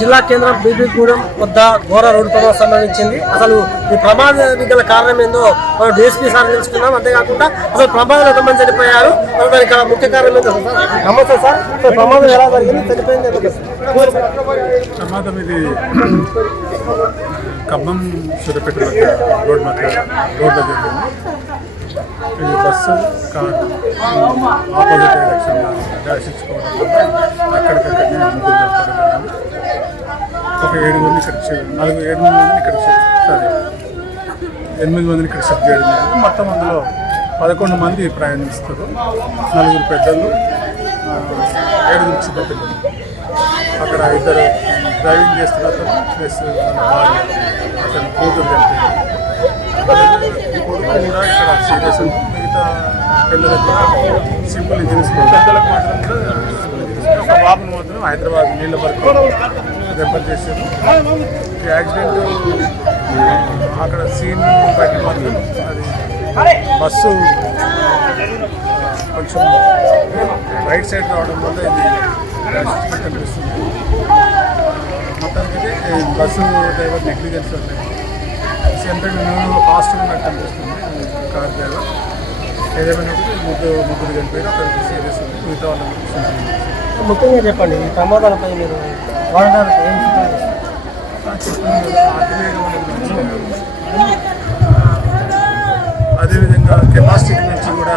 జిల్లా కేంద్రం బీబీగూడెం వద్ద ఘోర రోడ్డు ప్రమాదం సంభవించింది. అసలు ఈ ప్రమాదానికి గల కారణం ఏందో మనం డీఎస్పీ సార్ తెలుసుకున్నాం. అంతేకాకుండా అసలు ప్రమాదంలో ఎంతమంది చనిపోయారు, దానికి ముఖ్య కారణం ఏంటో సార్. నమస్తే సార్. ప్రమాదం ఎలా జరిగింది, చనిపోయింది? ప్రమాదం ఇది ఖమ్మం సూర్యాపేట రోడ్ మధ్య రోడ్లో జరిగింది. ఇది బస్సు కార్ ఆపోజిట్ డైరెక్షన్లో డాష్ ఇచ్చుకోవడం వల్ల అక్కడికక్కడనే ముగ్గురు చెప్పడం జరిగింది. ఒక 7 మంది ఇక్కడ 8 మందిని ఇక్కడ సారీ 8 మందిని ఇక్కడ షిఫ్ట్ చేయడం జరిగింది. మొత్తం అందులో 11 మంది ప్రయాణిస్తారు. 4 పెద్దలు, 7 చిన్న పిల్లలు. అక్కడ 2 డ్రైవింగ్ చేస్తున్న అతను ప్లస్ భార్య, అతను కూతురు చనిపోయింది. కొడుకు కూడా ఇక్కడ సీరియస్ ఉంది. మిగతా పిల్లలకు కూడా సింపుల్ ఇంజరీస్, పెద్దలకు మాత్రం కూడా సింపుల్ ఇంజరీస్. ఒక బాబును మాత్రం హైదరాబాద్ నీళ్ళ వరకు రెఫర్ చేశారు. యాక్సిడెంట్ అక్కడ సీన్ బయట మాత్రం అది బస్సు కొంచెం రైట్ సైడ్ రావడం వల్ల ఇది కనిపిస్తుంది. మొత్తానికి బస్సు డ్రైవర్ నెగ్లిజెన్స్ వల్ల సెంటర్ ఫాస్ట్గా ఉన్నట్టు అనిపిస్తుంది కార్ డ్రైవర్. ఏదేమైనా ముగ్గురు చనిపోయారు. అక్కడికి సీరియస్ ఉంది. మిగతా వాళ్ళకి ముఖ్యంగా చెప్పండి, ఈ ప్రమాదాలపై మీరు వాడడానికి ఏం అదేవిధంగా కెపాసిటీ నుంచి కూడా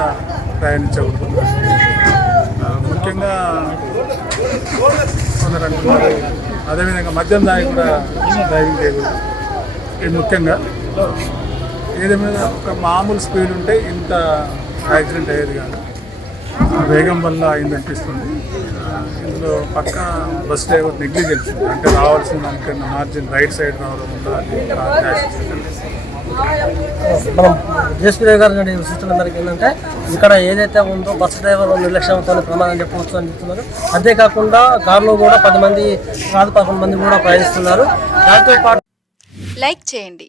ప్రయాణించకూడదు. ముఖ్యంగా కొందరు అంటున్నారు. అదేవిధంగా మద్యం దాగి కూడా డ్రైవింగ్ చేయకూడదు. ఇది ముఖ్యంగా ఏదేమైనా ఒక మామూలు స్పీడ్ ఉంటే ఇంత యాక్సిడెంట్ అయ్యేది కాదు. వేగం వల్ల అయిందనిపిస్తుంది. ఇందులో పక్క బస్ డ్రైవర్ నెగ్లిజెన్స్, అంటే రావాల్సిన దానికన్నా మార్జిన్ రైట్ సైడ్ రావడం వల్ల మనం డిఎస్పీ గారు సూచనలందరికీ ఏంటంటే ఇక్కడ ఏదైతే ఉందో బస్సు డ్రైవర్ నిర్లక్ష్యంతో ప్రమాదం చెప్పవచ్చు అని చెప్తున్నారు. అంతేకాకుండా కారులో కూడా 10 మంది కాదు 11 మంది కూడా ప్రయాణిస్తున్నారు. దాంతో పాటు లైక్ చేయండి.